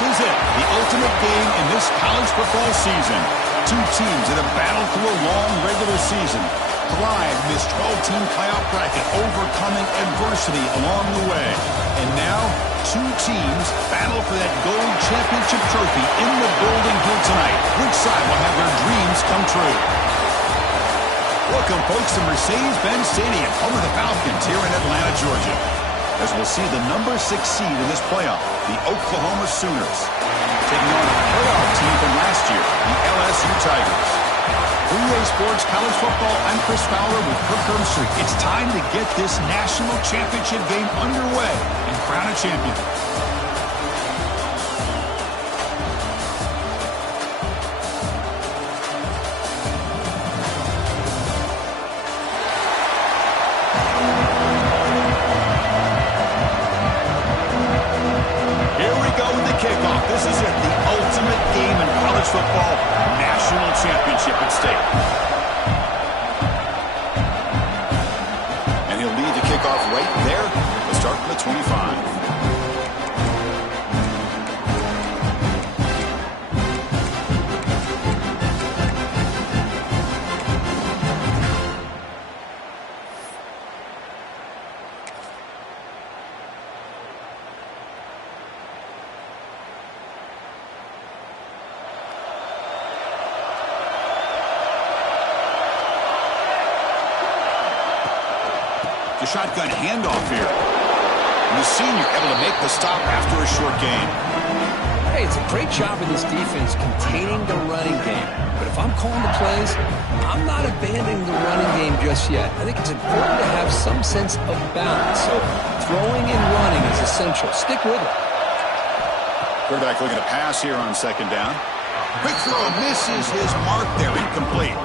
is it, the ultimate game in this college football season. Two teams that have battled through a long regular season, thrived in this 12-team playoff bracket, overcoming adversity along the way. And now, two teams battle for that gold championship trophy in the building here tonight. Which side will have their dreams come true? Welcome, folks, to Mercedes-Benz Stadium, home of the Falcons here in Atlanta, Georgia, as we'll see the number 6 seed in this playoff, the Oklahoma Sooners, taking on a playoff team from last year, the LSU Tigers. For EA Sports College Football, I'm Chris Fowler with Kirk Herbstreit. It's time to get this national championship game underway and crown a champion. Here we go with the kickoff. This is it, the ultimate game in college football, national championship at stake. And he'll lead the kickoff right there. We'll start from the 25. The shotgun handoff here. And the senior able to make the stop after a short gain. Hey, it's a great job of this defense containing the running game. But if I'm calling the plays, I'm not abandoning the running game just yet. I think it's important to have some sense of balance. So throwing and running is essential. Stick with it. Quarterback looking to pass here on second down. Quick throw misses his mark there, incomplete.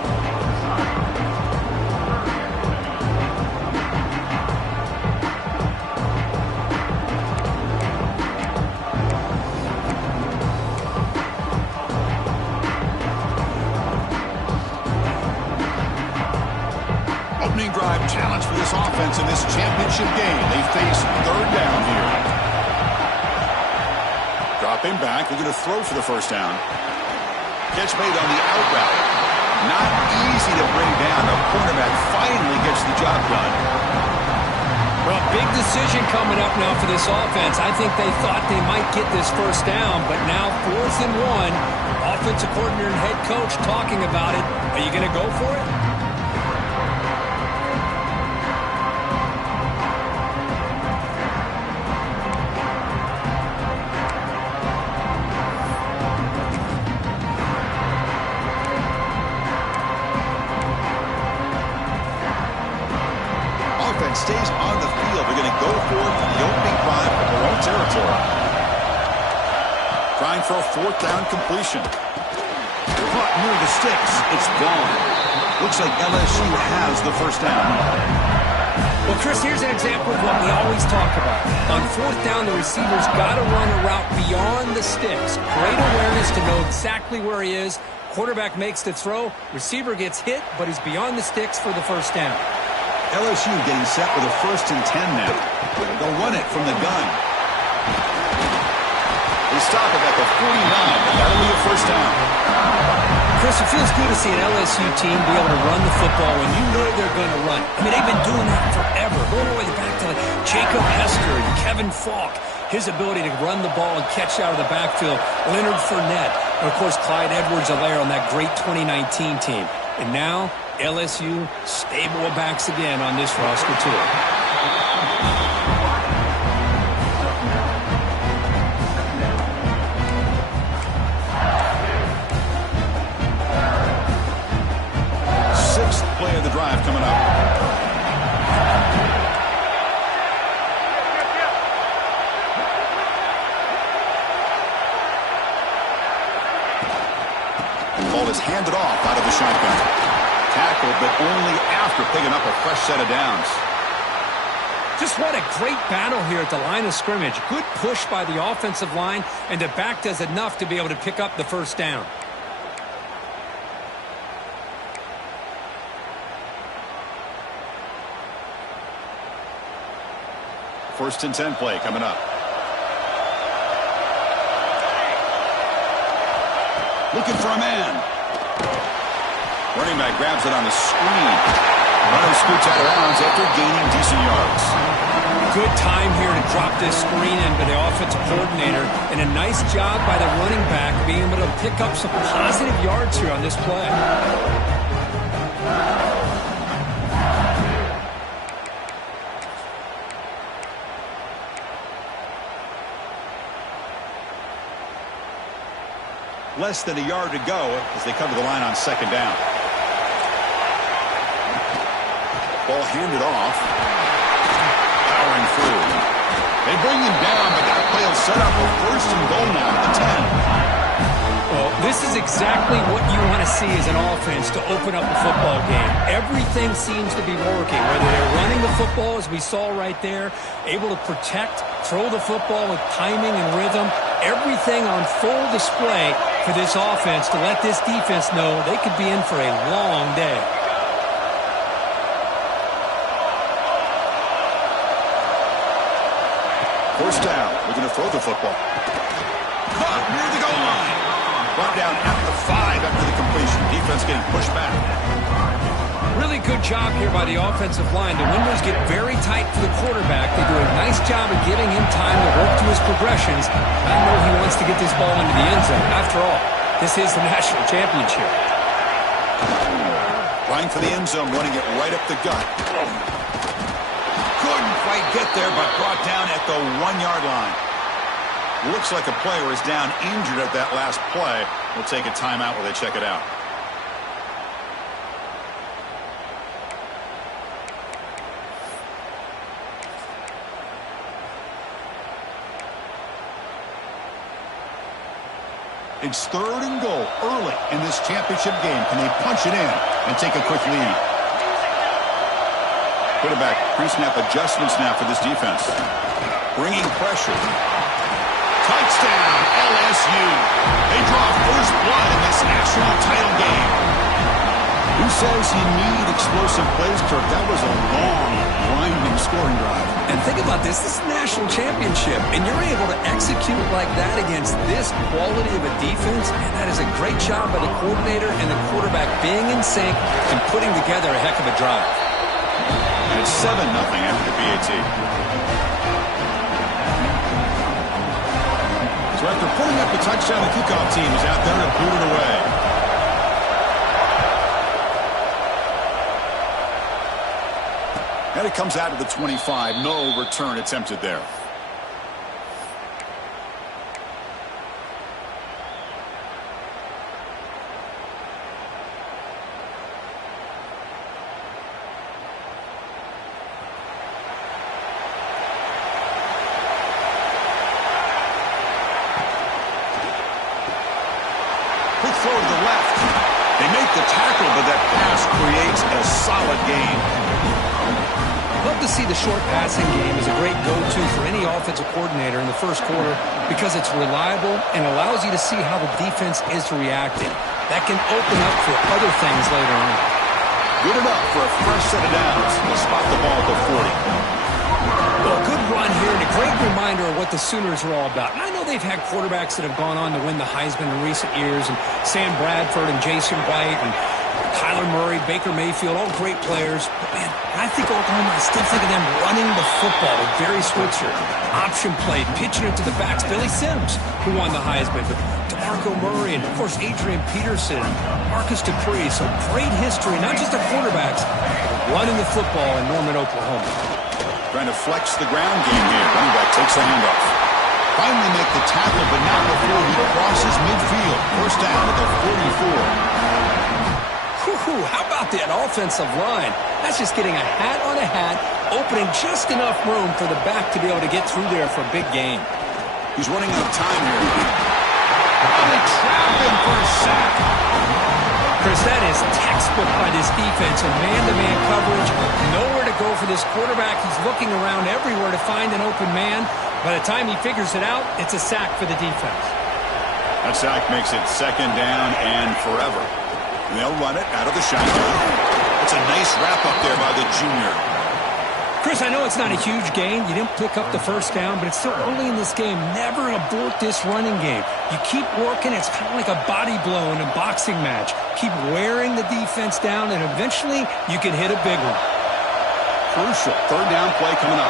Opening drive challenge for this offense in this championship game. They face third down here. Dropping back, looking to throw for the first down. Catch made on the out route. Not easy to bring down. The cornerback finally gets the job done. Well, big decision coming up now for this offense. I think they thought they might get this first down, but now 4th and 1. Offensive coordinator and head coach talking about it. Are you going to go for it? Stays on the field. They're going to go for it for the opening drive from their own territory. Trying for a 4th down completion. Caught near the sticks. It's gone. Looks like LSU has the first down. Well, Chris, here's an example of what we always talk about. On 4th down, the receiver's got to run a route beyond the sticks. Great awareness to know exactly where he is. Quarterback makes the throw. Receiver gets hit, but he's beyond the sticks for the first down. LSU getting set with a 1st and 10 now. They'll run it from the gun. They stop it at the 49, and that'll be a first down. Chris, it feels good to see an LSU team be able to run the football when you know they're going to run it. I mean, they've been doing that forever, going all the way back to like Jacob Hester and Kevin Falk. His ability to run the ball and catch out of the backfield, Leonard Fournette, and, of course, Clyde Edwards-Helaire on that great 2019 team. And now, LSU stable of backs again on this roster, too. Sixth play of the drive coming up. The ball is handed off out of the shotgun. Tackled, but only after picking up a fresh set of downs. Just what a great battle here at the line of scrimmage. Good push by the offensive line, and the back does enough to be able to pick up the first down. First and 10 play coming up. Looking for a man. Running back grabs it on the screen. Runner scoots out of bounds after gaining decent yards. Good time here to drop this screen in by the offensive coordinator, and a nice job by the running back being able to pick up some positive yards here on this play. Less than a yard to go as they come to the line on second down. Ball handed off. Powering through. They bring him down, but that play will set up a first and goal now at the 10. Well, this is exactly what you want to see as an offense to open up a football game. Everything seems to be working, whether they're running the football, as we saw right there, able to protect, throw the football with timing and rhythm, everything on full display for this offense to let this defense know they could be in for a long day. First down, we're going to throw the football. Caught near the goal line. Brought down at the 5 after the completion. Defense getting pushed back. Really good job here by the offensive line. The windows get very tight for the quarterback. They do a nice job of giving him time to work through his progressions. I know he wants to get this ball into the end zone. After all, this is the national championship. Lying for the end zone, running it right up the gut. Couldn't quite get there, but brought down at the 1-yard line. Looks like a player is down injured at that last play. We'll take a timeout while they check it out. It's 3rd and goal early in this championship game. Can they punch it in and take a quick lead? Quarterback pre-snap adjustments now for this defense. Bringing pressure. Touchdown, LSU. They draw first blood in this national title game. Who says you need explosive plays, Kirk? That was a long, grinding scoring drive. And think about this. This is a national championship, and you're able to execute like that against this quality of a defense, and that is a great job by the coordinator and the quarterback being in sync and putting together a heck of a drive. And it's 7-0 after the BAT. So after pulling up the touchdown, the kickoff team is out there to boot it away. And it comes out of the 25. No return attempted there. Quick throw to the left. They make the tackle, but that pass creates a solid gain. Love to see the short passing game as a great go-to for any offensive coordinator in the first quarter because it's reliable and allows you to see how the defense is reacting. That can open up for other things later on. Good enough for a fresh set of downs. They'll spot the ball at the 40. Well, good run here and a great reminder of what the Sooners are all about. And I know they've had quarterbacks that have gone on to win the Heisman in recent years, and Sam Bradford and Jason White and Kyler Murray, Baker Mayfield, all great players. But, man, I think Oklahoma, I still think of them running the football with Barry Switzer. Option play, pitching it to the backs. Billy Sims, who won the Heisman. But DeMarco Murray and, of course, Adrian Peterson, Marcus Dupree. So great history, not just of quarterbacks, but running the football in Norman, Oklahoma. Trying to flex the ground game here. Running back takes the handoff. Finally make the tackle, but not before he crosses midfield. First down at the 44. How about that offensive line? That's just getting a hat on a hat, opening just enough room for the back to be able to get through there for a big game. He's running out of time here. They trap him for a sack. Chris, that is textbook by this defense in man-to-man coverage. Nowhere to go for this quarterback. He's looking around everywhere to find an open man. By the time he figures it out, it's a sack for the defense. That sack makes it second down and forever. And they'll run it out of the shotgun. It's a nice wrap-up there by the junior. Chris, I know it's not a huge gain. You didn't pick up the first down, but it's still early in this game. Never abort this running game. You keep working. It's kind of like a body blow in a boxing match. Keep wearing the defense down, and eventually you can hit a big one. Crucial third down play coming up.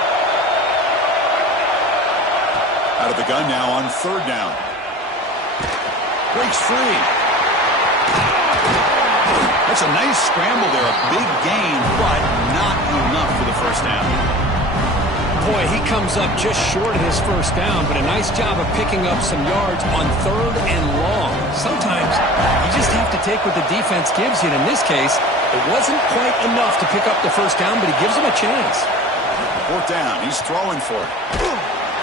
Out of the gun now on third down. Breaks free. That's a nice scramble there. A big gain, but not enough for the first down. Boy, he comes up just short of his first down, but a nice job of picking up some yards on third and long. Sometimes you just have to take what the defense gives you. And in this case, it wasn't quite enough to pick up the first down, but he gives him a chance. Fourth down. He's throwing for it.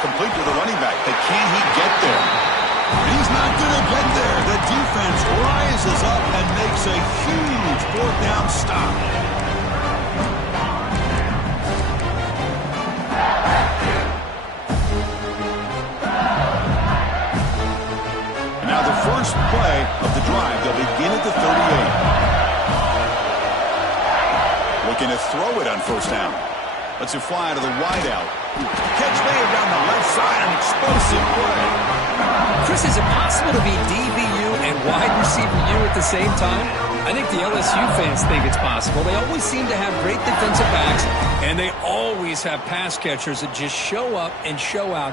Complete to the running back. But can he get there? He's not going to get there. The defense rises up and makes a huge fourth down stop. And now the first play of the drive. They'll begin at the 38. Looking to throw it on first down. Lets it fly to the wideout. Catch made down the left side, an explosive play. Chris, is it possible to be DBU and wide receiver U at the same time? I think the LSU fans think it's possible. They always seem to have great defensive backs, and they always have pass catchers that just show up and show out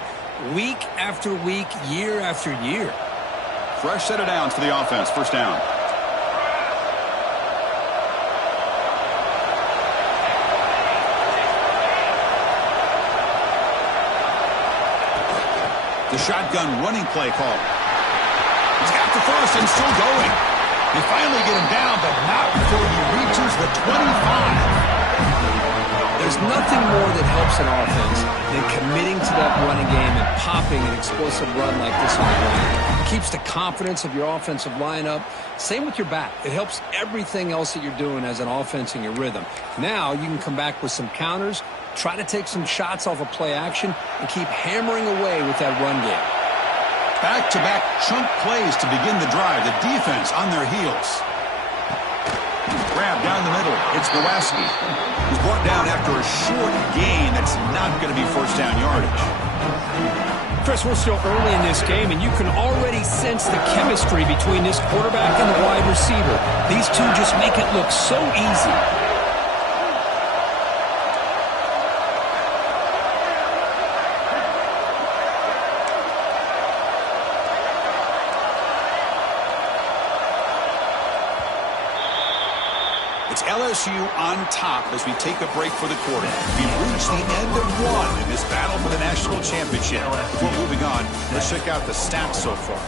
week after week, year after year. Fresh set of downs for the offense. First down. The shotgun running play call. He's got the first and still going. They finally get him down, but not before he reaches the 25. There's nothing more that helps an offense than committing to that running game and popping an explosive run like this on the line. It keeps the confidence of your offensive lineup. Same with your back. It helps everything else that you're doing as an offense in your rhythm. Now you can come back with some counters, try to take some shots off of play action, and keep hammering away with that run game. Back-to-back chunk plays to begin the drive. The defense on their heels. Grab down the middle. It's Nowacki. He's brought down after a short gain. That's not going to be first down yardage. Chris, we're still early in this game, and you can already sense the chemistry between this quarterback and the wide receiver. These two just make it look so easy. It's LSU on top as we take a break for the quarter. We've reached the end of one in this battle for the national championship. Before moving on, let's check out the stats so far.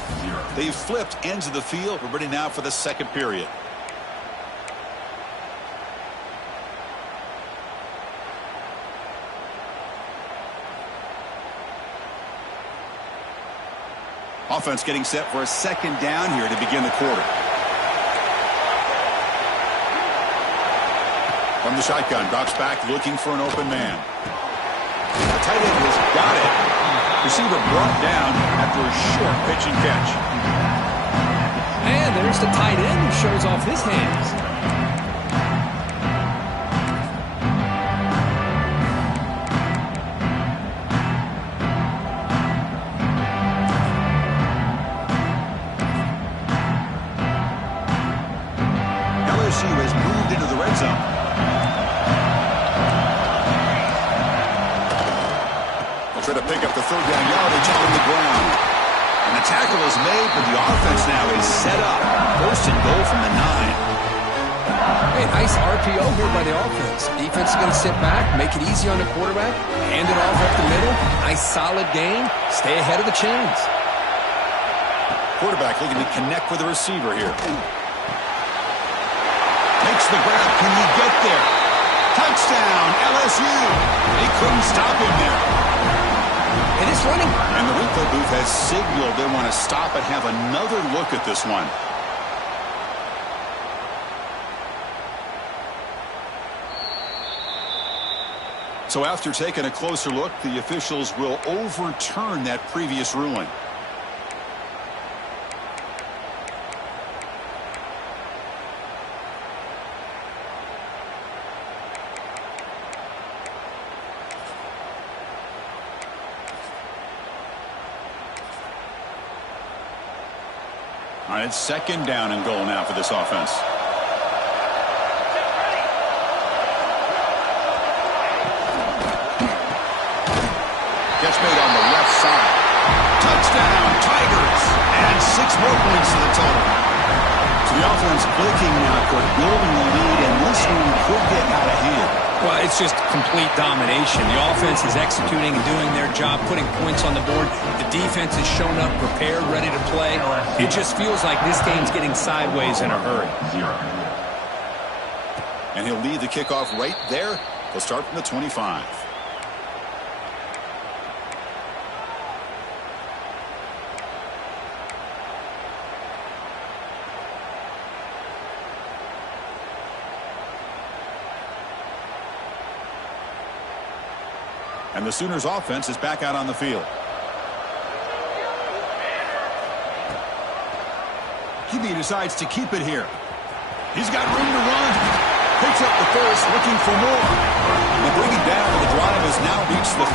They've flipped ends of the field. We're ready now for the second period. Offense getting set for a second down here to begin the quarter. From the shotgun, drops back looking for an open man. The tight end has got it. Receiver brought down after a short pitch and catch. And there's the tight end who shows off his hands. LSU has moved into the red zone. Try to pick up the third down yardage on the ground. And the tackle is made, but the offense now is set up. First and goal from the 9. Hey, nice RPO here by the offense. Defense is going to sit back, make it easy on the quarterback, hand it off up the middle. Nice solid game. Stay ahead of the chains. Quarterback looking to connect with the receiver here. Makes the grab. Can he get there? Touchdown, LSU. They couldn't stop him there. It is running. And the replay booth has signaled they want to stop and have another look at this one. So after taking a closer look, the officials will overturn that previous ruling. All right, it's second down and goal now for this offense. Catch made on the left side. Touchdown, Tigers. And 6 more points to the total. So the offense clicking now toward building the lead, and this one could get out of hand. Well, it's just complete domination. The offense is executing and doing their job, putting points on the board. The defense has shown up, prepared, ready to play. It just feels like this game's getting sideways in a hurry. And he'll lead the kickoff right there. He'll start from the 25. And the Sooners offense is back out on the field. QB decides to keep it here. He's got room to run. Picks up the first, looking for more. The bringing down of the drive has now reached the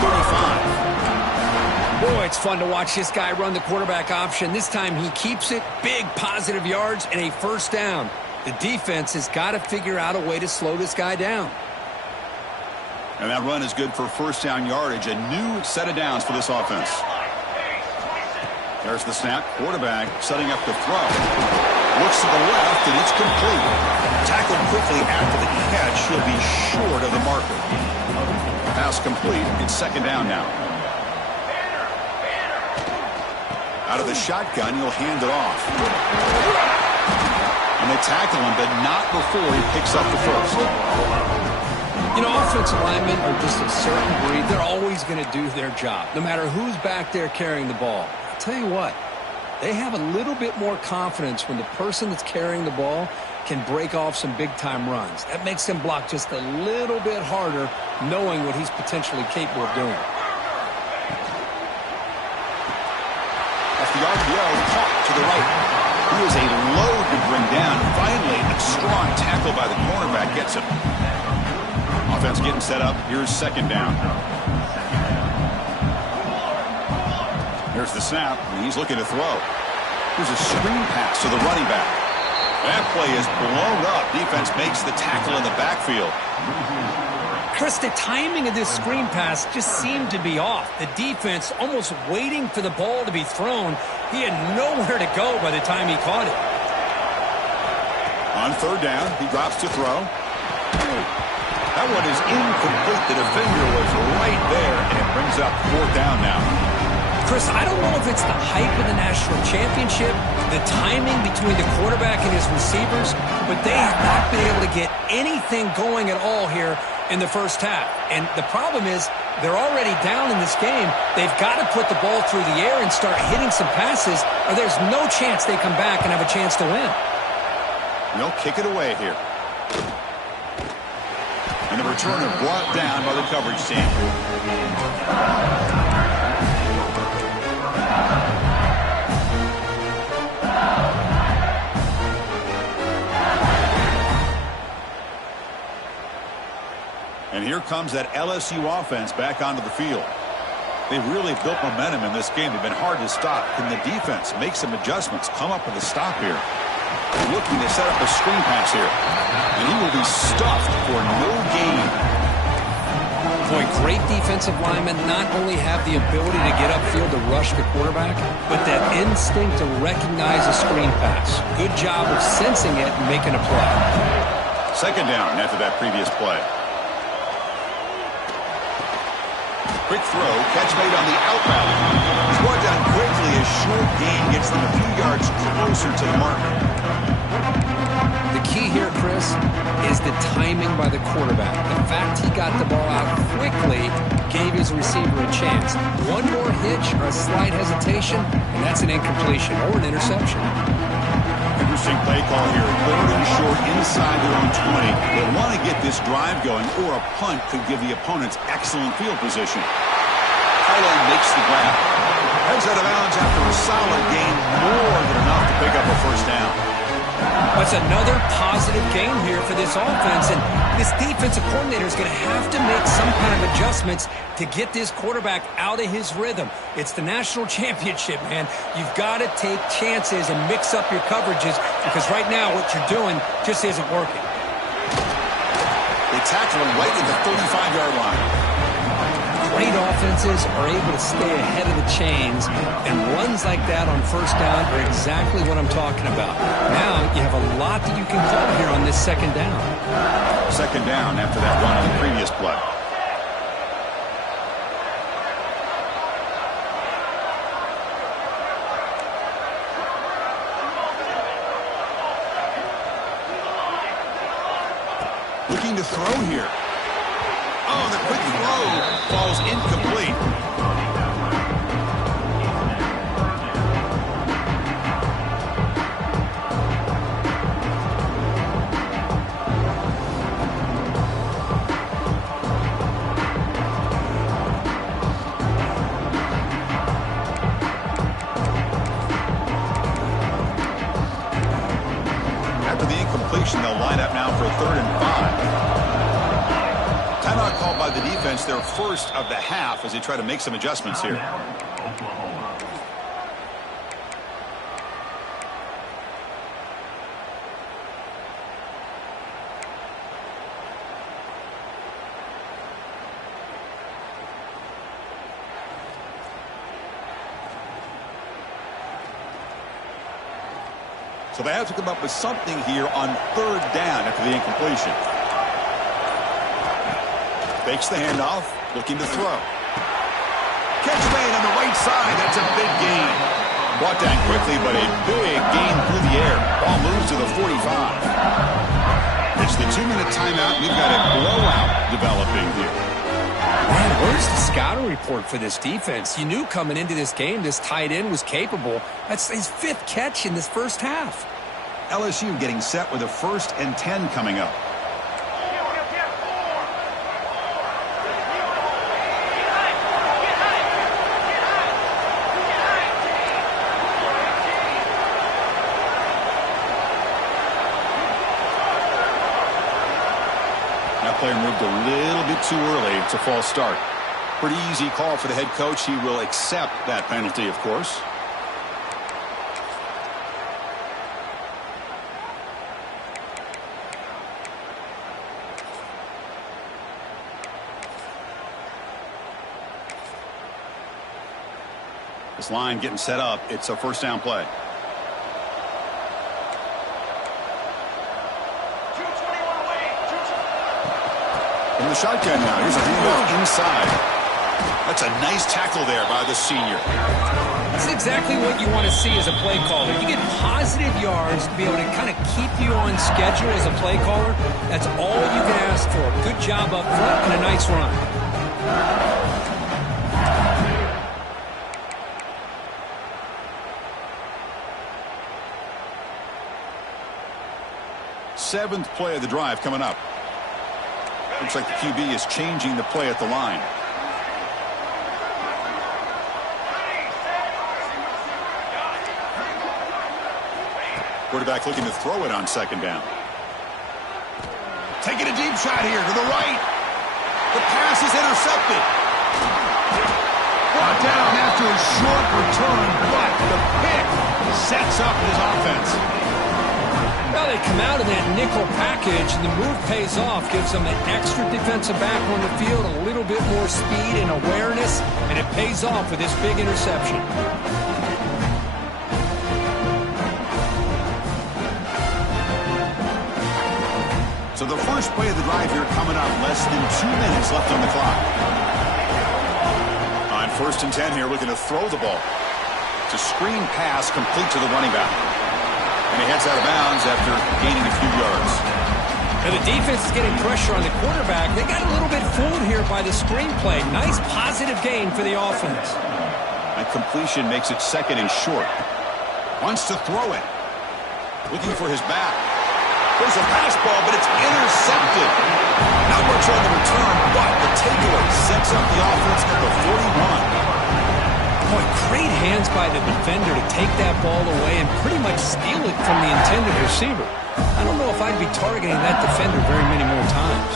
35. Boy, it's fun to watch this guy run the quarterback option. This time he keeps it, big positive yards, and a first down. The defense has got to figure out a way to slow this guy down. And that run is good for first down yardage. A new set of downs for this offense. There's the snap. Quarterback setting up to throw. Looks to the left, and it's complete. Tackled quickly after the catch. He'll be short of the marker. Pass complete. It's second down now. Out of the shotgun, he'll hand it off. And they tackle him, but not before he picks up the first. You know, offensive linemen are just a certain breed. They're always going to do their job, no matter who's back there carrying the ball. I'll tell you what, they have a little bit more confidence when the person that's carrying the ball can break off some big-time runs. That makes them block just a little bit harder, knowing what he's potentially capable of doing. Off the RPO, caught to the right. He is a load to bring down. Finally, a strong tackle by the cornerback gets him. Offense getting set up. Here's second down. Here's the snap. And he's looking to throw. Here's a screen pass to the running back. That play is blown up. Defense makes the tackle in the backfield. Chris, the timing of this screen pass just seemed to be off. The defense almost waiting for the ball to be thrown. He had nowhere to go by the time he caught it. On third down, he drops to throw. That one is incomplete. The defender was right there, and it brings up fourth down now. Chris, I don't know if it's the hype of the national championship, the timing between the quarterback and his receivers, but they have not been able to get anything going at all here in the first half. And the problem is they're already down in this game. They've got to put the ball through the air and start hitting some passes, or there's no chance they come back and have a chance to win. They'll kick it away here. And the returner brought down by the coverage team. And here comes that LSU offense back onto the field. They've really built momentum in this game. They've been hard to stop. Can the defense make some adjustments, come up with a stop here? Looking to set up a screen pass here. And he will be stuffed for no gain. Boy, great defensive linemen not only have the ability to get upfield to rush the quarterback, but that instinct to recognize a screen pass. Good job of sensing it and making a play. Second down after that previous play. Quick throw, catch made on the outbound. He's brought down quickly. A short gain gets them a few yards closer to the mark. The key here, Chris, is the timing by the quarterback. The fact he got the ball out quickly gave his receiver a chance. One more hitch or a slight hesitation, and that's an incompletion or an interception. Interesting play call here. Third and short inside their own 20. They want to get this drive going, or a punt could give the opponents excellent field position. Highland makes the grab. Heads out of bounds after a solid gain, more than enough to pick up a first down. That's another positive game here for this offense, and this defensive coordinator is going to have to make some kind of adjustments to get this quarterback out of his rhythm. It's the national championship, man. You've got to take chances and mix up your coverages because right now what you're doing just isn't working. They tackle him right at the 35-yard line. Great offenses are able to stay ahead of the chains, and runs like that on first down are exactly what I'm talking about. Now you have a lot that you can call here on this second down. Second down after that run on the previous play. Looking to throw here. Oh, the quick throw falls incomplete. After the incompletion, they'll line up now for a 3rd and 5. Timeout called by the defense, their first of the half, as they try to make some adjustments here. So they have to come up with something here on 3rd down after the incompletion. Fakes the handoff, looking to throw. Catch made on the right side. That's a big gain. Brought down quickly, but a big gain through the air. Ball moves to the 45. It's the 2-minute timeout. We've got a blowout developing here. Man, where's the scouting report for this defense? You knew coming into this game this tight end was capable. That's his 5th catch in this first half. LSU getting set with a 1st and 10 coming up. That player moved a little bit too early. It's a false start. Pretty easy call for the head coach. He will accept that penalty, of course. This line getting set up. It's a 1st down play. From the shotgun now. Here's a handoff inside. That's a nice tackle there by the senior. That's exactly what you want to see as a play caller. You get positive yards to be able to kind of keep you on schedule as a play caller. That's all you can ask for. Good job up front and a nice run. 7th play of the drive coming up. Looks like the QB is changing the play at the line. Quarterback looking to throw it on 2nd down. Taking a deep shot here to the right. The pass is intercepted. Brought down after a short return, but the pick sets up his offense. Well, they come out of that nickel package, and the move pays off, gives them an extra defensive back on the field, a little bit more speed and awareness, and it pays off with this big interception. So the first play of the drive here coming up, less than 2 minutes left on the clock. On 1st and 10 here, looking to throw the ball. It's a screen pass complete to the running back. And he heads out of bounds after gaining a few yards. And the defense is getting pressure on the quarterback. They got a little bit fooled here by the screenplay. Nice positive gain for the offense. And completion makes it 2nd and short. Wants to throw it. Looking for his back. There's a pass ball, but it's intercepted. Not much on the return, but the takeaway sets up the offense at the 41. Boy, great hands by the defender to take that ball away and pretty much steal it from the intended receiver. I don't know if I'd be targeting that defender very many more times.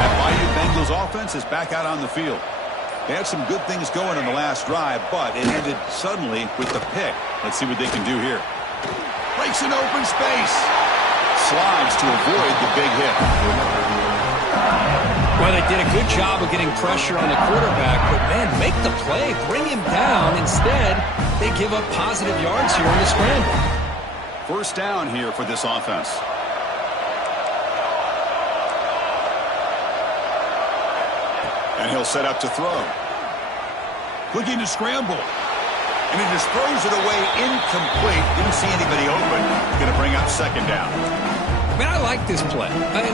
That Bayou Bengals offense is back out on the field. They had some good things going on the last drive, but it ended suddenly with the pick. Let's see what they can do here. Breaks an open space. Slides to avoid the big hit. Well, they did a good job of getting pressure on the quarterback, but, man, make the play. Bring him down. Instead, they give up positive yards here in the scramble. First down here for this offense. And he'll set up to throw. Looking to scramble. And he just throws it away incomplete. Didn't see anybody open. Going to bring up second down. Man, I like this play.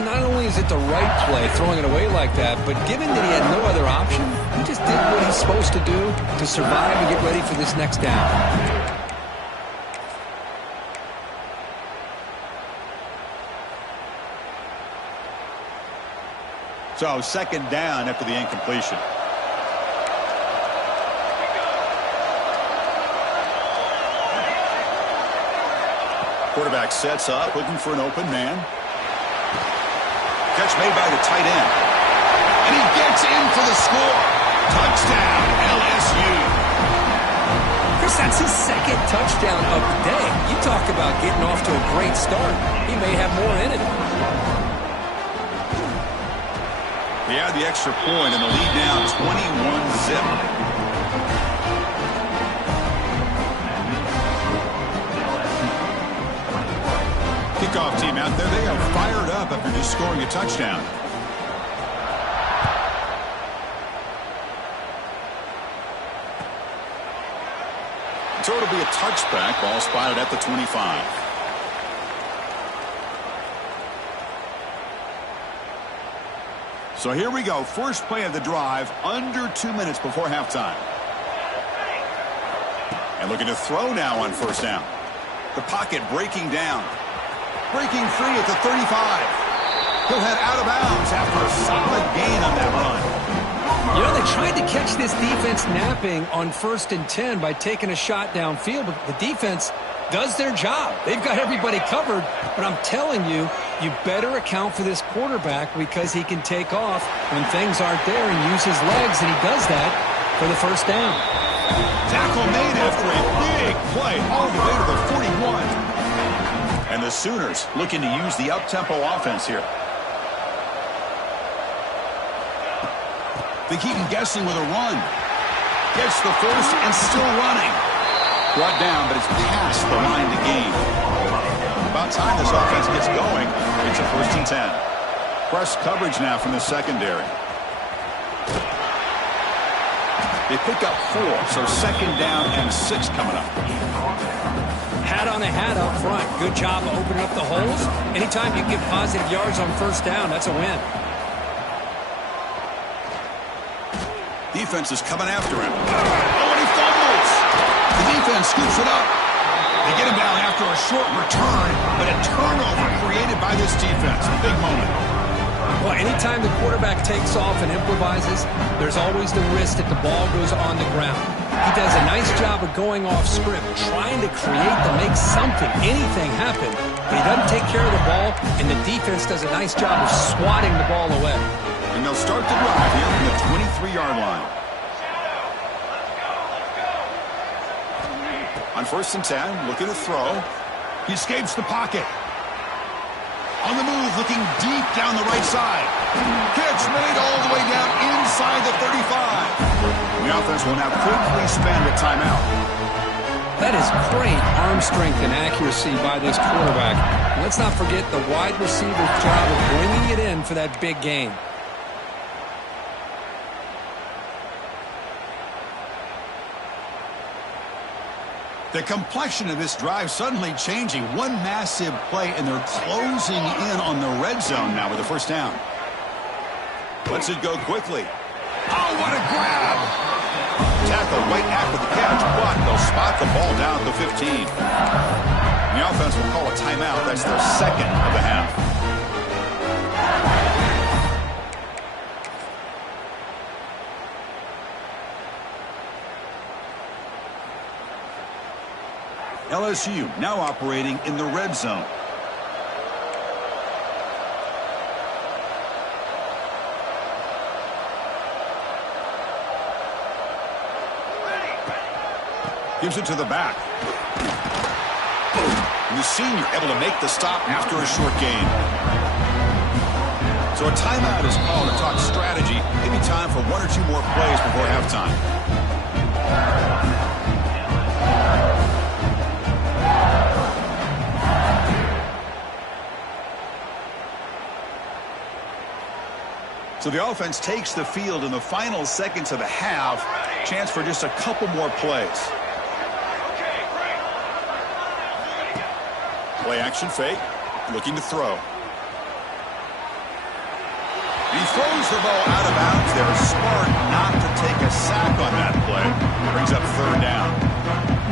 Not only is it the right play, throwing it away like that, but given that he had no other option, he just did what he's supposed to do to survive and get ready for this next down. So second down after the incompletion. Quarterback sets up, looking for an open man. Catch made by the tight end. And he gets in for the score. Touchdown, LSU. Chris, that's his second touchdown of the day. You talk about getting off to a great start. He may have more in it. He had the extra point and the lead now 21-zip. Kickoff team out there, they are fired up after just scoring a touchdown. So it'll be a touchback. Ball spotted at the 25. So here we go. First play of the drive, under 2 minutes before halftime. And looking to throw now on first down. The pocket breaking down. Breaking free at the 35. He'll head out of bounds after a solid gain on that run. You know, they tried to catch this defense napping on 1st and 10 by taking a shot downfield, but the defense does their job. They've got everybody covered, but I'm telling you, you better account for this quarterback because he can take off when things aren't there and use his legs, and he does that for the first down. Tackle made after a big play all the way to the 41. And the Sooners looking to use the up-tempo offense here. They keep him guessing with a run. Gets the first and still running. Brought down, but it's past the line to gain. About time this offense gets going. It's a 1st and 10. Press coverage now from the secondary. They pick up 4, so second down and 6 coming up. Hat on a hat up front. Good job of opening up the holes. Anytime you get positive yards on first down, that's a win. Defense is coming after him. Oh, and he fumbles. The defense scoops it up. They get him down after a short return, but a turnover created by this defense. A big moment. Well, anytime the quarterback takes off and improvises, there's always the risk that the ball goes on the ground. He does a nice job of going off script, trying to create to make something, anything happen, but he doesn't take care of the ball, and the defense does a nice job of swatting the ball away. And they'll start the drive here from the 23-yard line. On 1st and 10, looking to throw. He escapes the pocket. On the move, looking deep down the right side. Catch made all the way down inside the 35. The offense will now quickly spend a timeout. That is great arm strength and accuracy by this quarterback. And let's not forget the wide receiver's job of bringing it in for that big gain. The complexion of this drive suddenly changing. One massive play, and they're closing in on the red zone now with the first down. Lets it go quickly. Oh, what a grab! Tackle right after the catch, but they'll spot the ball down at the 15. The offense will call a timeout. That's their second of the half. LSU now operating in the red zone. Gives it to the back. And the senior able to make the stop after a short gain. So a timeout is called to talk strategy. Maybe time for one or two more plays before halftime. So the offense takes the field in the final seconds of the half. Chance for just a couple more plays. Play action fake. Looking to throw. He throws the ball out of bounds there. Smart not to take a sack on that play. Brings up third down.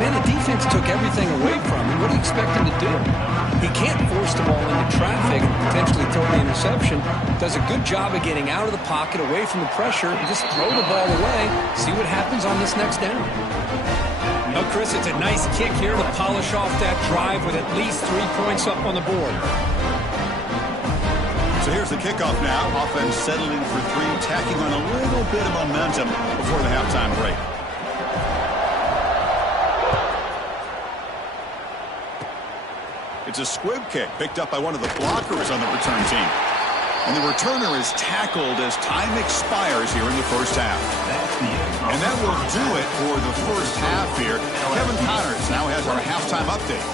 Man, the defense took everything away from him. What do you expect him to do? He can't force the ball into traffic and potentially throw the interception. Does a good job of getting out of the pocket, away from the pressure, and just throw the ball away. See what happens on this next down. Well, Chris, it's a nice kick here to polish off that drive with at least 3 points up on the board. So here's the kickoff now. Offense settling for 3, tacking on a little bit of momentum before the halftime break. It's a squib kick picked up by one of the blockers on the return team. And the returner is tackled as time expires here in the first half. And that will do it for the first half here. Kevin Connors now has our halftime update.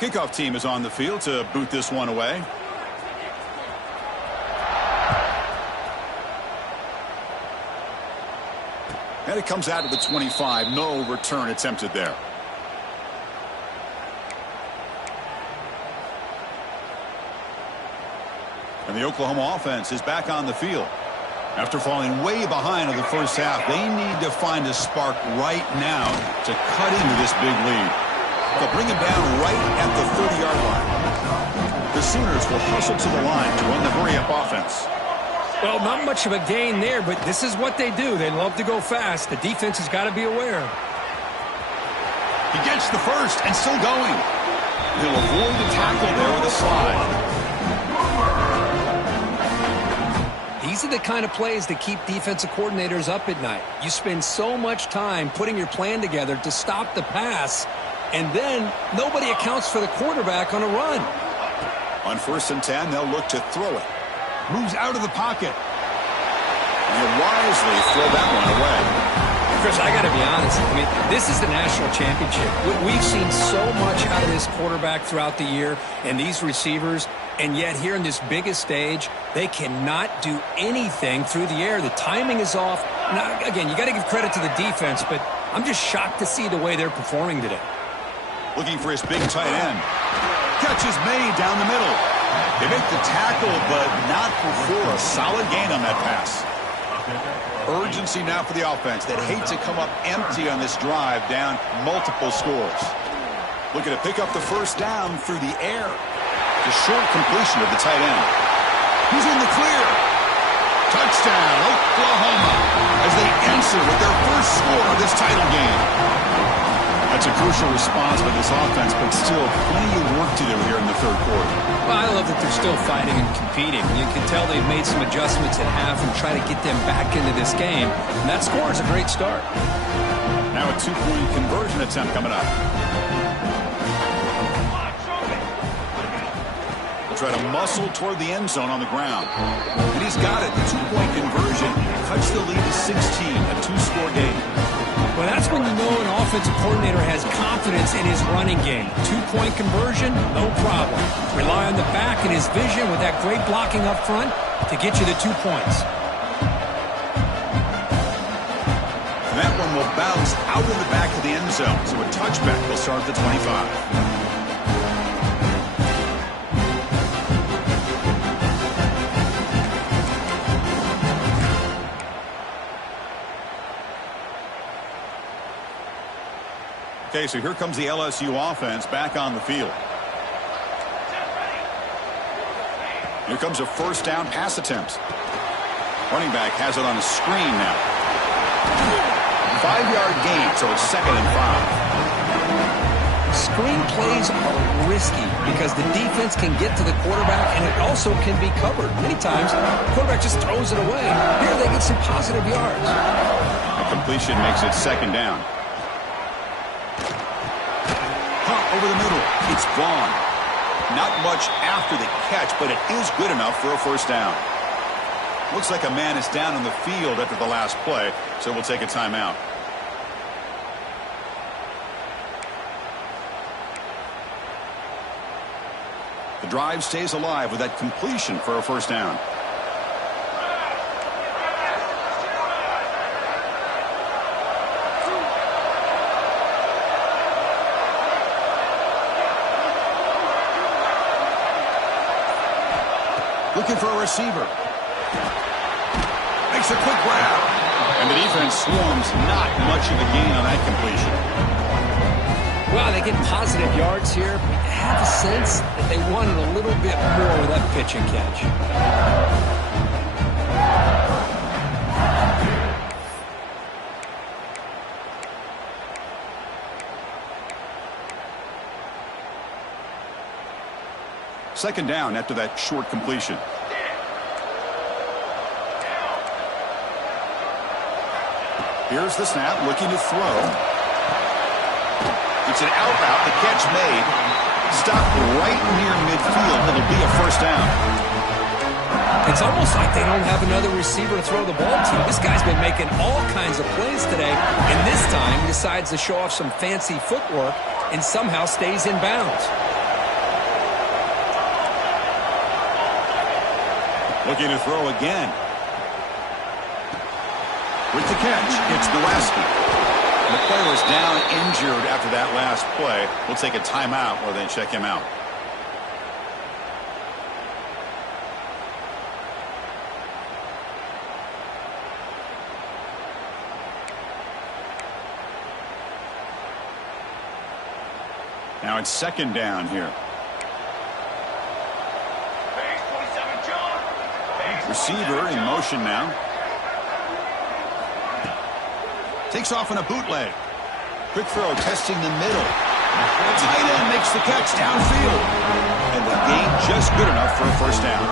Kickoff team is on the field to boot this one away. And it comes out of the 25. No return attempted there. And the Oklahoma offense is back on the field. After falling way behind in the first half, they need to find a spark right now to cut into this big lead. They'll bring him down right at the 30-yard line. The Sooners will hustle to the line to run the hurry-up offense. Well, not much of a gain there, but this is what they do. They love to go fast. The defense has got to be aware. He gets the first and still going. He'll avoid the tackle there with a slide. These are the kind of plays that keep defensive coordinators up at night. You spend so much time putting your plan together to stop the pass, and then nobody accounts for the quarterback on a run. On 1st and 10, they'll look to throw it. Moves out of the pocket. And he'll wisely throw that one away. Chris, I got to be honest. I mean, this is the national championship. We've seen so much out of this quarterback throughout the year and these receivers, and yet here in this biggest stage, they cannot do anything through the air. The timing is off. Now, again, you got to give credit to the defense, but I'm just shocked to see the way they're performing today. Looking for his big tight end. Catch is made down the middle. They make the tackle, but not before a solid gain on that pass. Urgency now for the offense that hate to come up empty on this drive, down multiple scores. Looking to pick up the first down through the air. The short completion of the tight end. He's in the clear. Touchdown, Oklahoma, as they answer with their first score of this title game. That's a crucial response by this offense, but still plenty of work to do here in the third quarter. Well, I love that they're still fighting and competing. You can tell they've made some adjustments at half and try to get them back into this game. And that score is a great start. Now a 2-point conversion attempt coming up. They'll try to muscle toward the end zone on the ground. And he's got it. The 2-point conversion cuts the lead to 16, a 2-score game. Well, that's when you know an offensive coordinator has confidence in his running game. 2-point conversion, no problem. Rely on the back and his vision with that great blocking up front to get you the 2 points. And that one will bounce out of the back of the end zone. So a touchback will start at the 25. Okay, so here comes the LSU offense back on the field. Here comes a first down pass attempt. Running back has it on a screen now. 5-yard gain, so it's 2nd and 5. Screen plays are risky because the defense can get to the quarterback, and it also can be covered. Many times, the quarterback just throws it away. Here, they get some positive yards. The completion makes it 2nd down. Hunt over the middle. It's gone. Not much after the catch, but it is good enough for a 1st down. Looks like a man is down on the field after the last play, so we'll take a timeout. The drive stays alive with that completion for a 1st down. Looking for a receiver. Makes a quick grab. And the defense swarms. Not much of a gain on that completion. Well, they get positive yards here. I have a sense that they wanted a little bit more with that pitch and catch. Second down after that short completion. Here's the snap, looking to throw. It's an out route, the catch made. Stopped right near midfield. It'll be a 1st down. It's almost like they don't have another receiver to throw the ball to. This guy's been making all kinds of plays today, and this time he decides to show off some fancy footwork and somehow stays in bounds. Looking to throw again. With the catch, it's Nowaski. The player is down injured after that last play. We'll take a timeout while they check him out. Now it's 2nd down here. Receiver in motion now. Takes off on a bootleg. Quick throw, testing the middle. The tight end makes the catch downfield. And the gain just good enough for a 1st down.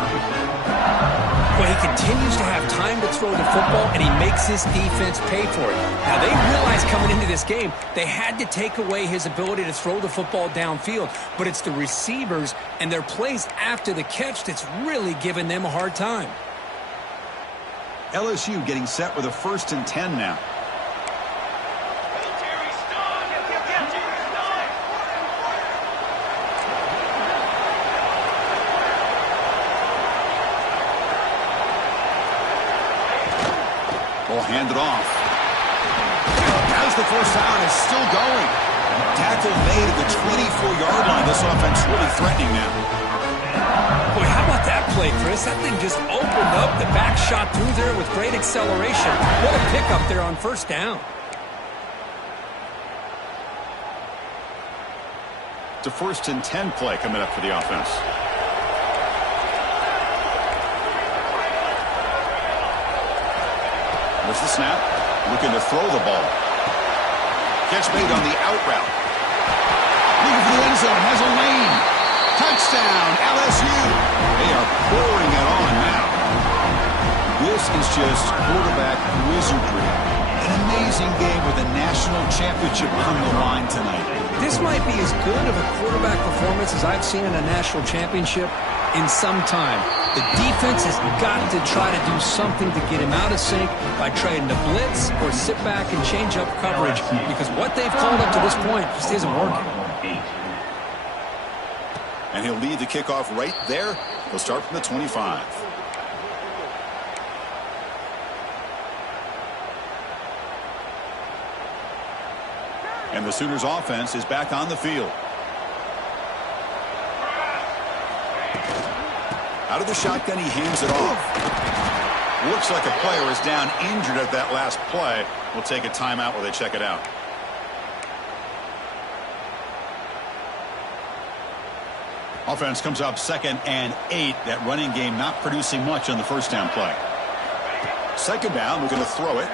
Well, he continues to have time to throw the football, and he makes his defense pay for it. Now, they realized coming into this game, they had to take away his ability to throw the football downfield. But it's the receivers and their plays after the catch that's really giving them a hard time. LSU getting set with a 1st and 10 now. Ball handed off. As the 1st down is still going. Tackle made at the 24-yard line. This offense really threatening now. Boy, how about that play, Chris? That thing just opened up. The back shot through there with great acceleration. What a pickup there on 1st down. It's a 1st and 10 play coming up for the offense. There's the snap. Looking to throw the ball. Catch made on the out route. Looking for the end zone. Has a lane. Touchdown, LSU. They are pouring it on now. This is just quarterback wizardry. An amazing game with a national championship on the line tonight. This might be as good of a quarterback performance as I've seen in a national championship in some time. The defense has got to try to do something to get him out of sync by trying to blitz or sit back and change up coverage, because what they've called up to this point just isn't working. And he'll lead the kickoff right there. He'll start from the 25. And the Sooners offense is back on the field. Out of the shotgun, he hands it off. Looks like a player is down injured at that last play. We'll take a timeout while they check it out. Offense comes up 2nd and 8. That running game not producing much on the 1st down play. 2nd down, we're going to throw it.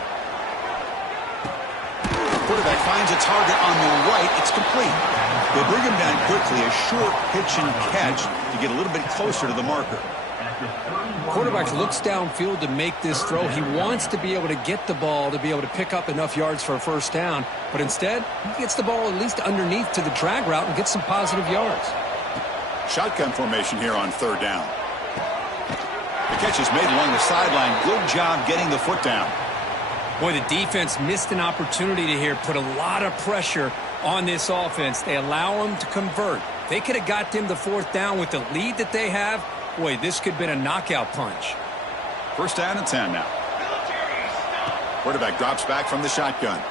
quarterback finds a target on the right. It's complete. They bring him down quickly, a short pitch and catch to get a little bit closer to the marker. Quarterback looks downfield to make this throw. He wants to be able to get the ball to be able to pick up enough yards for a first down, but instead, he gets the ball at least underneath to the drag route and gets some positive yards. Shotgun formation here on third down. The catch is made along the sideline. Good job getting the foot down. Boy, the defense missed an opportunity to here put a lot of pressure on this offense. They allow them to convert. They could have got them the fourth down with the lead that they have. Boy, this could have been a knockout punch. First down and 10 now. Quarterback drops back from the shotgun.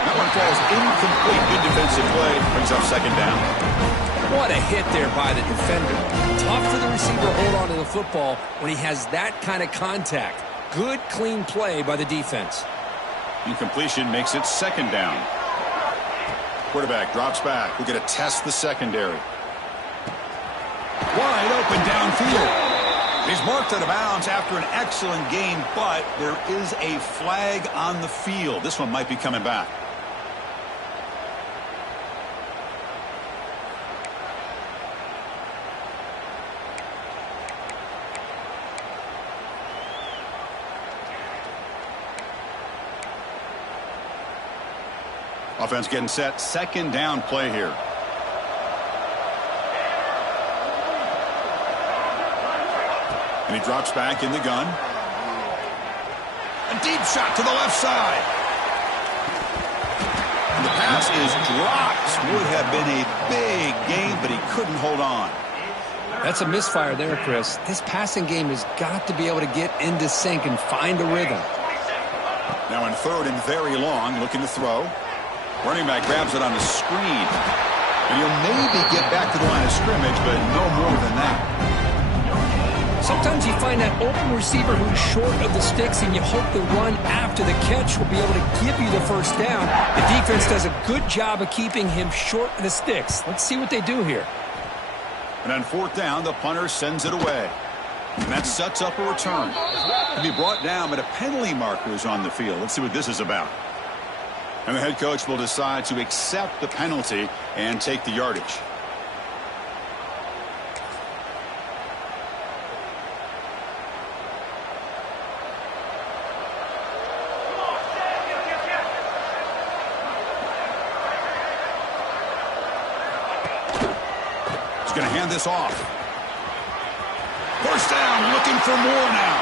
That one falls incomplete. Good defensive play. Brings up second down. What a hit there by the defender. Tough for the receiver to hold on to the football when he has that kind of contact. Good, clean play by the defense. Incompletion makes it second down. Quarterback drops back. We're going to test the secondary. Wide open downfield. He's marked out of bounds after an excellent game, but there is a flag on the field. This one might be coming back. Offense getting set. Second down play here. And he drops back in the gun. A deep shot to the left side. And the pass is dropped. Would have been a big game, but he couldn't hold on. That's a misfire there, Chris. This passing game has got to be able to get into sync and find a rhythm. Now in third and very long, looking to throw. Running back grabs it on the screen. And he'll maybe get back to the line of scrimmage, but no more than that. Sometimes you find that open receiver who's short of the sticks, and you hope the run after the catch will be able to give you the first down. The defense does a good job of keeping him short of the sticks. Let's see what they do here. And on fourth down, the punter sends it away. And that sets up a return. To be brought down, but a penalty marker is on the field. Let's see what this is about. And the head coach will decide to accept the penalty and take the yardage. He's going to hand this off. First down, looking for more now.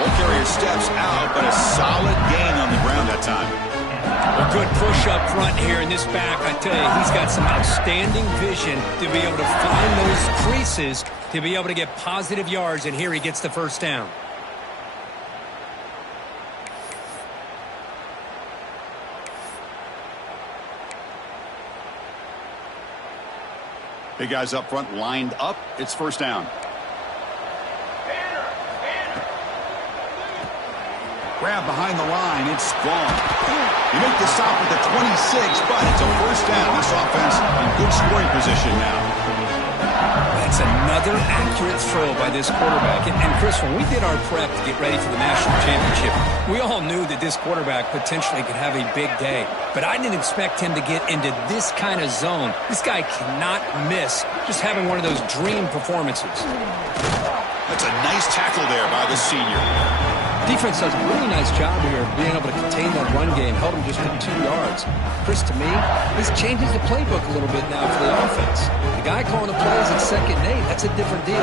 Ball carrier steps out, but a solid gain on the ground that time. A good push up front here in this back. I tell you, he's got some outstanding vision to be able to find those creases to be able to get positive yards, and here he gets the first down. Big guys up front lined up. It's first down. Grab behind the line. It's gone. You make the stop at the 26, but it's a first down. This offense in good scoring position now. That's another accurate throw by this quarterback. And Chris, when we did our prep to get ready for the national championship, we all knew that this quarterback potentially could have a big day. But I didn't expect him to get into this kind of zone. This guy cannot miss just having one of those dream performances. That's a nice tackle there by the senior. Defense does a really nice job here of being able to contain that run game, held him just for 2 yards. Chris, to me, this changes the playbook a little bit now for the offense. The guy calling the plays at 2nd and 8, that's a different deal.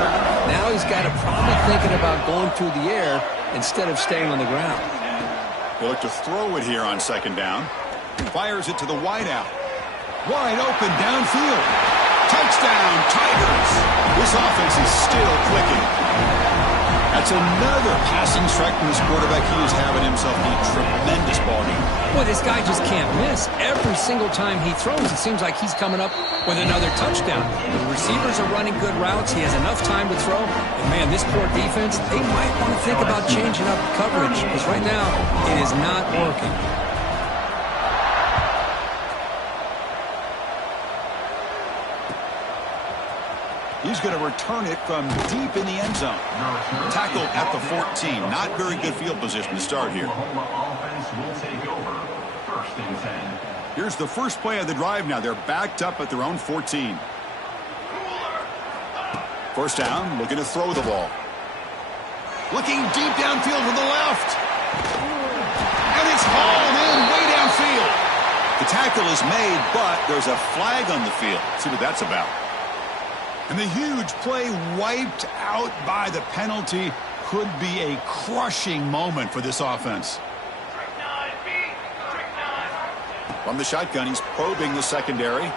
Now he's got to probably thinking about going through the air instead of staying on the ground. He'll look to throw it here on second down. Fires it to the wideout. Wide open downfield. Touchdown, Tigers. This offense is still clicking. That's another passing strike from this quarterback. He is having himself a tremendous ball game. Boy, this guy just can't miss. Every single time he throws, it seems like he's coming up with another touchdown. The receivers are running good routes. He has enough time to throw. And, man, this poor defense, they might want to think about changing up coverage because right now it is not working. He's going to return it from deep in the end zone. Tackled at the 14. Not very good field position to start here. Here's the first play of the drive now. They're backed up at their own 14. First down, looking to throw the ball. Looking deep downfield to the left. And it's hauled in way downfield. The tackle is made, but there's a flag on the field. Let's see what that's about. And the huge play wiped out by the penalty could be a crushing moment for this offense. From the shotgun, he's probing the secondary.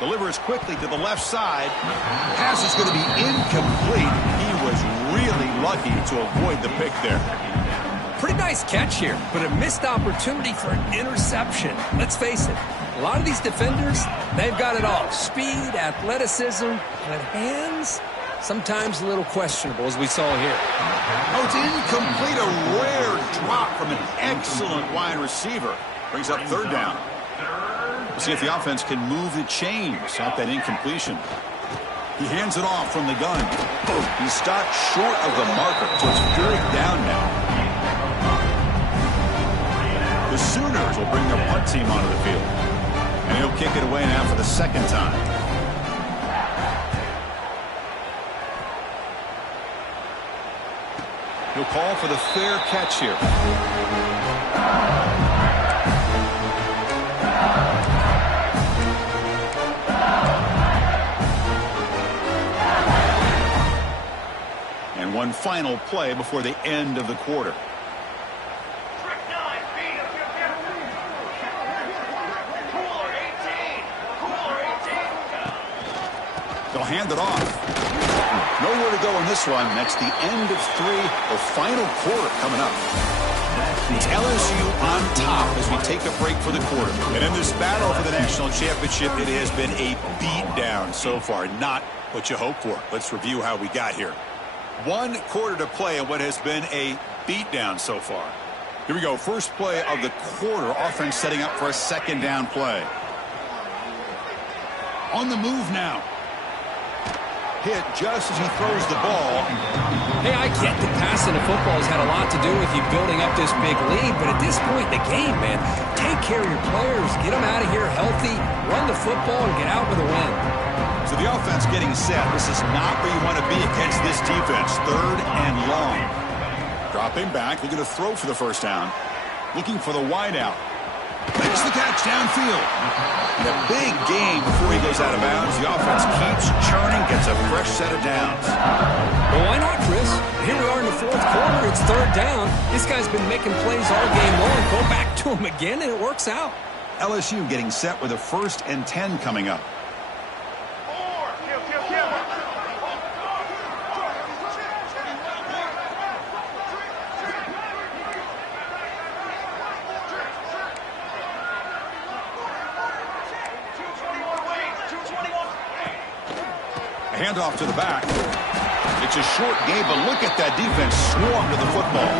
Delivers quickly to the left side. Pass is going to be incomplete. He was really lucky to avoid the pick there. Pretty nice catch here, but a missed opportunity for an interception. Let's face it, a lot of these defenders, they've got it all. Speed, athleticism, but hands, sometimes a little questionable, as we saw here. Oh, it's incomplete. A rare drop from an excellent wide receiver. Brings up third down. We'll see if the offense can move the chains off that incompletion. He hands it off from the gun. He's stopped short of the marker, so it's third down now. The Sooners will bring their punt team onto the field. And he'll kick it away now for the second time. He'll call for the fair catch here. And one final play before the end of the quarter. They'll hand it off. Nowhere to go in this one. That's the end of three. The final quarter coming up. It's LSU on top as we take a break for the quarter. And in this battle for the national championship, it has been a beatdown so far. Not what you hoped for. Let's review how we got here. 1 quarter to play in what has been a beatdown so far. Here we go. First play of the quarter. Offense setting up for a second down play. On the move now. Hit just as he throws the ball. Hey, I get that passing the football has had a lot to do with you building up this big lead, but at this point in the game, man, take care of your players, get them out of here healthy, run the football, and get out with a win. So the offense getting set. This is not where you want to be against this defense. Third and long. Dropping back, looking to throw for the first down. Looking for the wide out. Makes the catch downfield. And a big game before he goes out of bounds. The offense keeps churning, gets a fresh set of downs. Well, why not, Chris? Here we are in the fourth quarter. It's third down. This guy's been making plays all game long. Go back to him again, and it works out. LSU getting set with a 1st and 10 coming up. Handoff to the back. It's a short game, but look at that defense swarm to the football.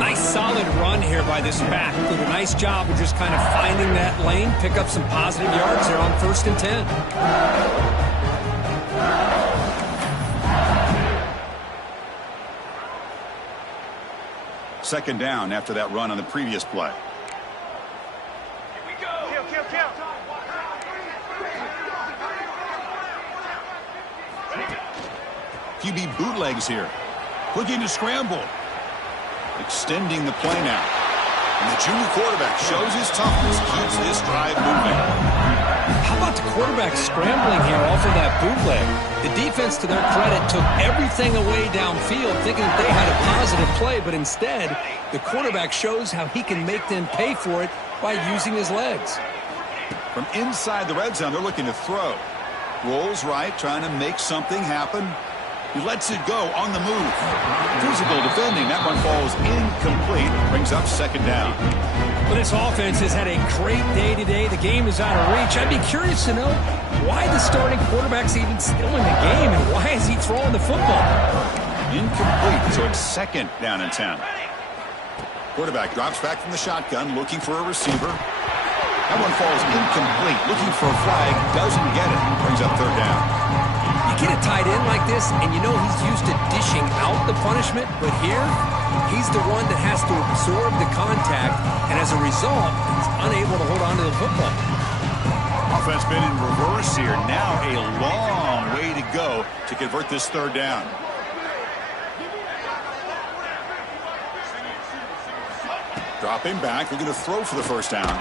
Nice solid run here by this back. Did a nice job of just kind of finding that lane, pick up some positive yards there on 1st and 10. Second down after that run on the previous play. Here we go. Kill. QB bootlegs here. Looking to scramble. Extending the play now. And the junior quarterback shows his toughness, keeps this drive moving. How about the quarterback scrambling here off of that bootleg? The defense, to their credit, took everything away downfield, thinking that they had a positive play, but instead, the quarterback shows how he can make them pay for it by using his legs. From inside the red zone, they're looking to throw. Rolls right, trying to make something happen. He lets it go on the move. Physical defending. That one falls incomplete. Brings up second down. Well, this offense has had a great day today. The game is out of reach. I'd be curious to know why the starting quarterback's even still in the game and why is he throwing the football? Incomplete. So it's second down and 10. Quarterback drops back from the shotgun, looking for a receiver. That one falls incomplete. Looking for a flag. Doesn't get it. Brings up third down. You get a tight end like this, and you know he's used to dishing out the punishment, but here, he's the one that has to absorb the contact, and as a result, he's unable to hold on to the football. Offense been in reverse here. Now a long way to go to convert this third down. Dropping back, looking to throw for the first down.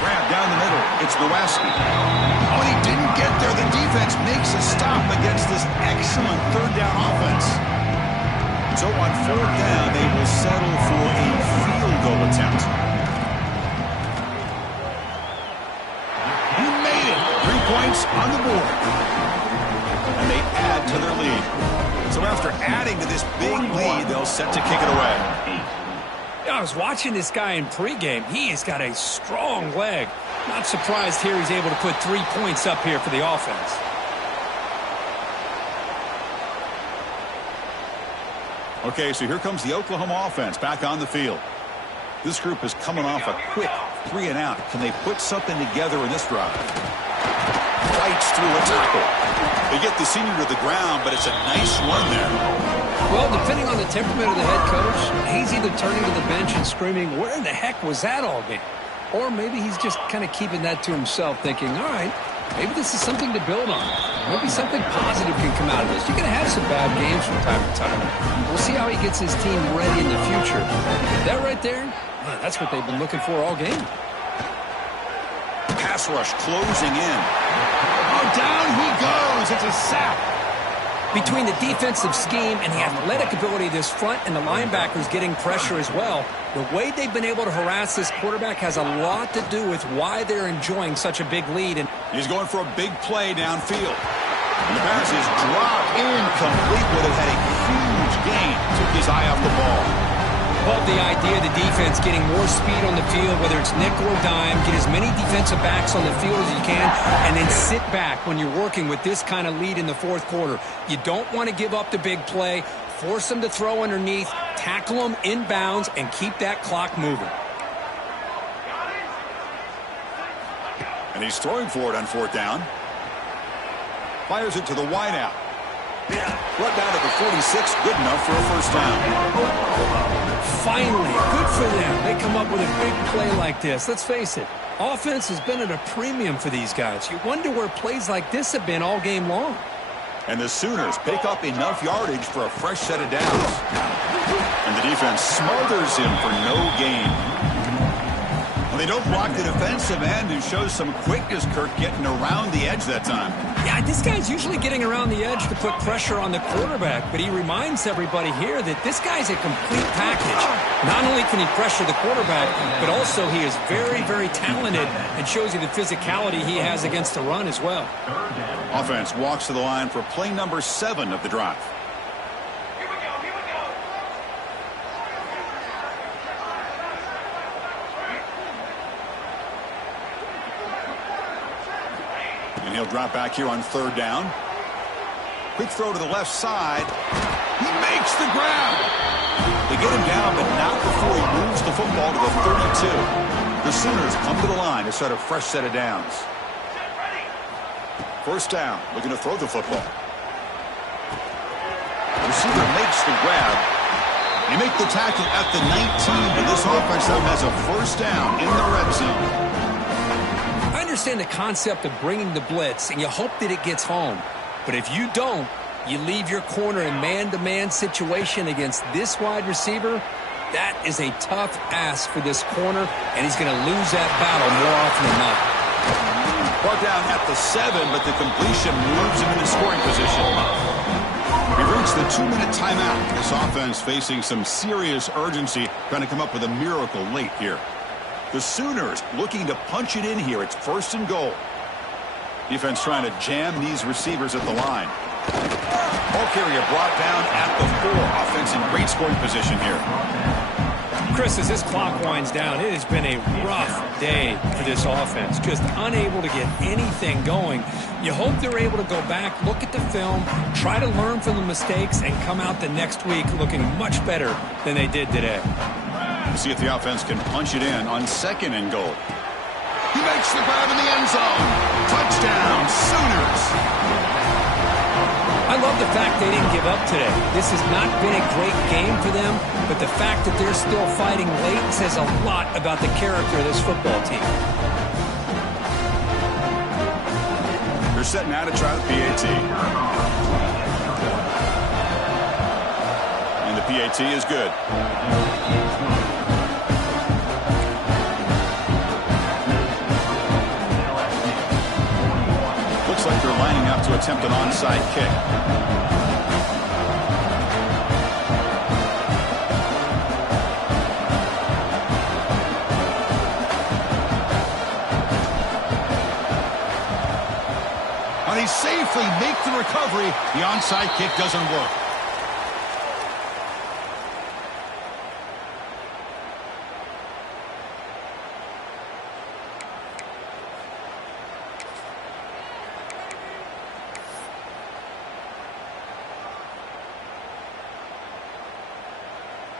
Grab down the middle. It's Nowacki. Oh, and he didn't get there. The defense makes a stop against this excellent third down offense. So on fourth down, they will settle for a field goal attempt. He made it. 3 points on the board. And they add to their lead. So after adding to this big lead, they'll set to kick it away. I was watching this guy in pregame. He has got a strong leg. Not surprised here he's able to put 3 points up here for the offense. Okay, so here comes the Oklahoma offense back on the field. This group is coming off a quick 3 and out. Can they put something together in this drive? Fights through a tackle. They get the senior to the ground, but it's a nice run there. Well, depending on the temperament of the head coach, he's either turning to the bench and screaming, where in the heck was that all game? Or maybe he's just kind of keeping that to himself, thinking, all right, maybe this is something to build on. Maybe something positive can come out of this. You're going to have some bad games from time to time. We'll see how he gets his team ready in the future. That right there, that's what they've been looking for all game. Pass rush closing in. Oh, down he goes. It's a sack. Between the defensive scheme and the athletic ability of this front and the linebackers getting pressure as well, the way they've been able to harass this quarterback has a lot to do with why they're enjoying such a big lead. And he's going for a big play downfield. And the pass is dropped incomplete. Would have had a huge gain. Took his eye off the ball. Love the idea of the defense getting more speed on the field, whether it's nickel or dime, get as many defensive backs on the field as you can, and then sit back when you're working with this kind of lead in the fourth quarter. You don't want to give up the big play, force them to throw underneath, tackle them inbounds, and keep that clock moving. And he's throwing for it on fourth down. Fires it to the wideout. Brought down to the 46, good enough for a first down. Finally, good for them. They come up with a big play like this. Let's face it, offense has been at a premium for these guys. You wonder where plays like this have been all game long. And the Sooners pick up enough yardage for a fresh set of downs. And the defense smothers him for no gain. And they don't block the defensive end, who shows some quickness, Kirk, getting around the edge that time. Yeah, this guy's usually getting around the edge to put pressure on the quarterback, but he reminds everybody here that this guy's a complete package. Not only can he pressure the quarterback, but also he is very, very talented and shows you the physicality he has against the run as well. Offense walks to the line for play number 7 of the drive. And he'll drop back here on third down. Quick throw to the left side. He makes the grab. They get him down, but not before he moves the football to the 32. The Sooners come to the line to start a fresh set of downs. First down, looking to throw the football. The receiver makes the grab. They make the tackle at the 19, but this offense now has a first down in the red zone. I understand the concept of bringing the blitz, and you hope that it gets home. But if you don't, you leave your corner in man-to-man situation against this wide receiver. That is a tough ask for this corner, and he's going to lose that battle more often than not. Brought down at the 7, but the completion moves him into scoring position. We've reached the 2-minute timeout. This offense facing some serious urgency, trying to come up with a miracle late here. The Sooners looking to punch it in here. It's first and goal. Defense trying to jam these receivers at the line. Ball carrier brought down at the 4. Offense in great scoring position here. Chris, as this clock winds down, it has been a rough day for this offense. Just unable to get anything going. You hope they're able to go back, look at the film, try to learn from the mistakes, and come out the next week looking much better than they did today. See if the offense can punch it in on second and goal. He makes the grab in the end zone. Touchdown, Sooners. I love the fact they didn't give up today. This has not been a great game for them, but the fact that they're still fighting late says a lot about the character of this football team. They're set now to try the PAT. And the PAT is good. Looks like they're lining up to attempt an onside kick. Now they safely make the recovery. The onside kick doesn't work.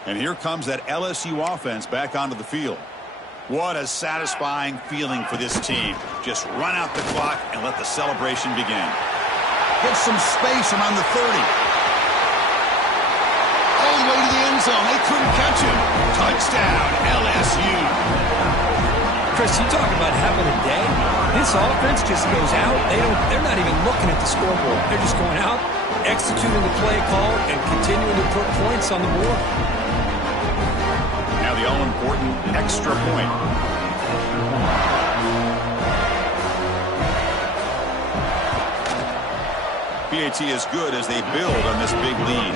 And here comes that LSU offense back onto the field. What a satisfying feeling for this team. Just run out the clock and let the celebration begin. Get some space around the 30. All the way to the end zone. They couldn't catch him. Touchdown, LSU. Chris, you talk about having a day. This offense just goes out. They're not even looking at the scoreboard. They're just going out, executing the play call, and continuing to put points on the board. Now the all-important extra point. PAT is good as they build on this big lead.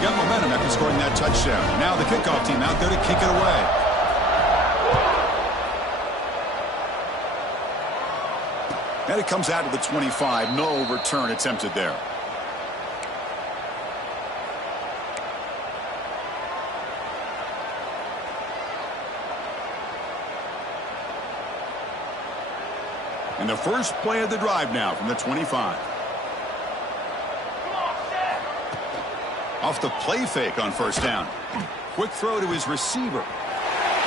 Got momentum after scoring that touchdown. Now the kickoff team out there to kick it away. And it comes out to the 25. No return attempted there. And the first play of the drive now from the 25. Off the play fake on first down. Quick throw to his receiver.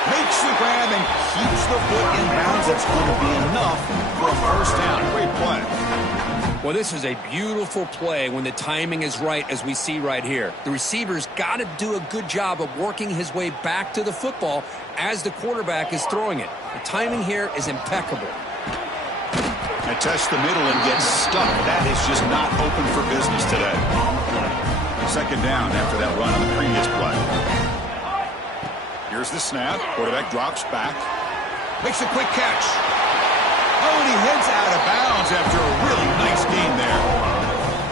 Makes the grab and keeps the foot in bounds. That's going to be enough for a first down. Great play. Well, this is a beautiful play when the timing is right, as we see right here. The receiver's got to do a good job of working his way back to the football as the quarterback is throwing it. The timing here is impeccable. I test the middle and gets stuck. That is just not open for business today. Second down after that run on the previous play. Here's the snap. Quarterback drops back. Makes a quick catch. Oh, and he heads out of bounds after a really nice gain there.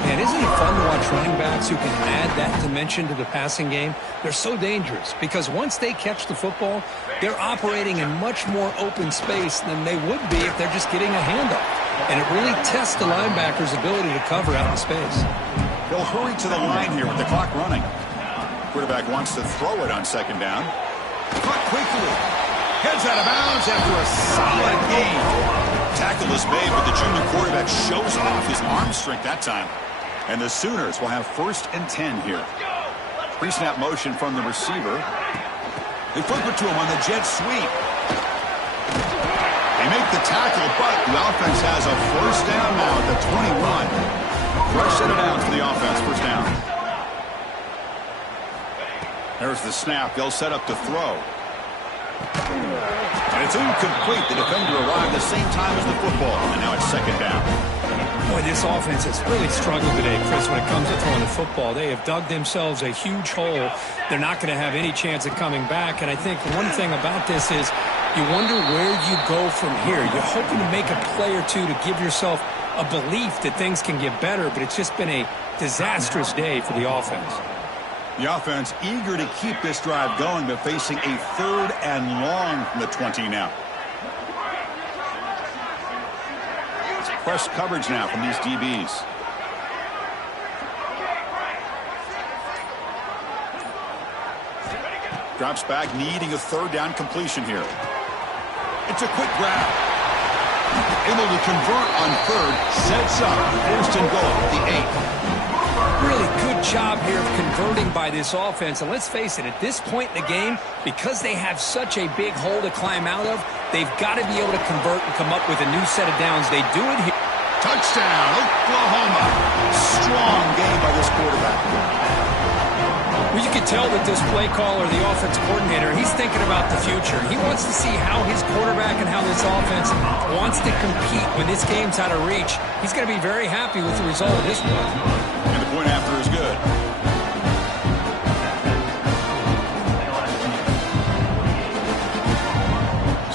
Man, isn't it fun to watch running backs who can add that dimension to the passing game? They're so dangerous because once they catch the football, they're operating in much more open space than they would be if they're just getting a handoff. And it really tests the linebacker's ability to cover out in space. They'll hurry to the line here with the clock running. Quarterback wants to throw it on second down. Caught quickly. Heads out of bounds after a solid gain. Tackle is made, but the junior quarterback shows off his arm strength that time. And the Sooners will have first and 10 here. Pre-snap motion from the receiver. They flip it to him on the jet sweep. They make the tackle, but the offense has a first down now at the 21. Fresh set of downs for the offense. First down. There's the snap. They'll set up to throw. And it's incomplete. The defender arrived the same time as the football. And now it's second down. Boy, this offense has really struggled today, Chris, when it comes to throwing the football. They have dug themselves a huge hole. They're not going to have any chance of coming back. And I think one thing about this is you wonder where you go from here. You're hoping to make a play or two to give yourself a belief that things can get better, but it's just been a disastrous day for the offense. The offense eager to keep this drive going, but facing a third and long from the 20 now. Press coverage now from these DBs. Drops back, needing a third down completion here. It's a quick grab. Able to convert on third, sets up first and goal at the 8. Really good job here of converting by this offense. And let's face it, at this point in the game, because they have such a big hole to climb out of, they've got to be able to convert and come up with a new set of downs. They do it here. Touchdown, Oklahoma. Strong game by this quarterback. Well, you can tell that this play caller, the offense coordinator, he's thinking about the future. He wants to see how his quarterback and how this offense wants to compete when this game's out of reach. He's going to be very happy with the result of this one. And the point after is good.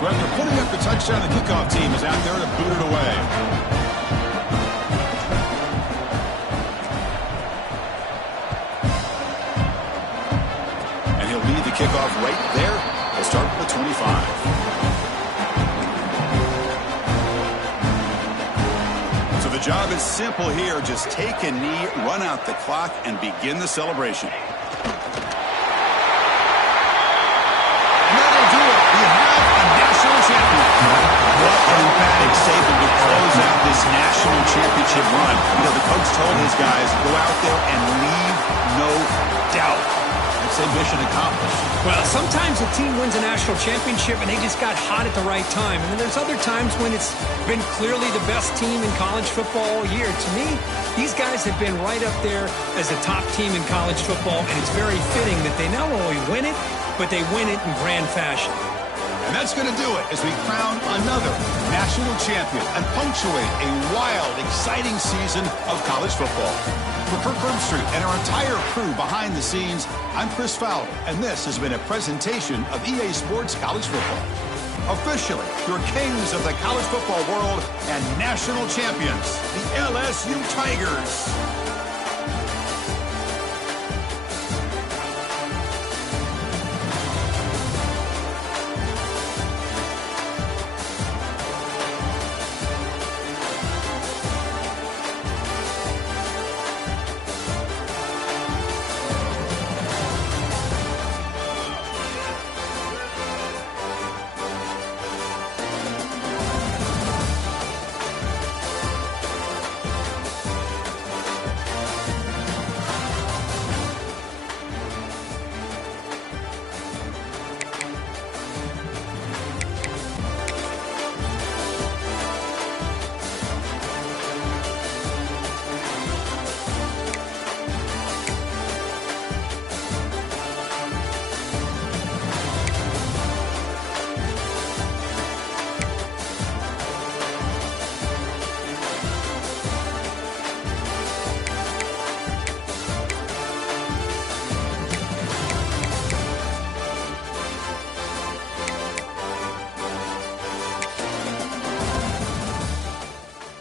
So after putting up the touchdown, the kickoff team is out there to boot it away. Lead the kickoff right there. We'll start at the 25. So the job is simple here. Just take a knee, run out the clock, and begin the celebration. And that'll do it. We have a national champion. What an emphatic statement to close out this national championship run. You know, the coach told his guys, go out there and leave no doubt. Mission accomplished. Well, sometimes a team wins a national championship and they just got hot at the right time. And then there's other times when it's been clearly the best team in college football all year. To me, these guys have been right up there as the top team in college football, and it's very fitting that they not only win it, but they win it in grand fashion. And that's going to do it as we crown another national champion and punctuate a wild, exciting season of college football. For Kirk Herbstreit and our entire crew behind the scenes, I'm Chris Fowler, and this has been a presentation of EA Sports College Football. Officially, your kings of the college football world and national champions, the LSU Tigers.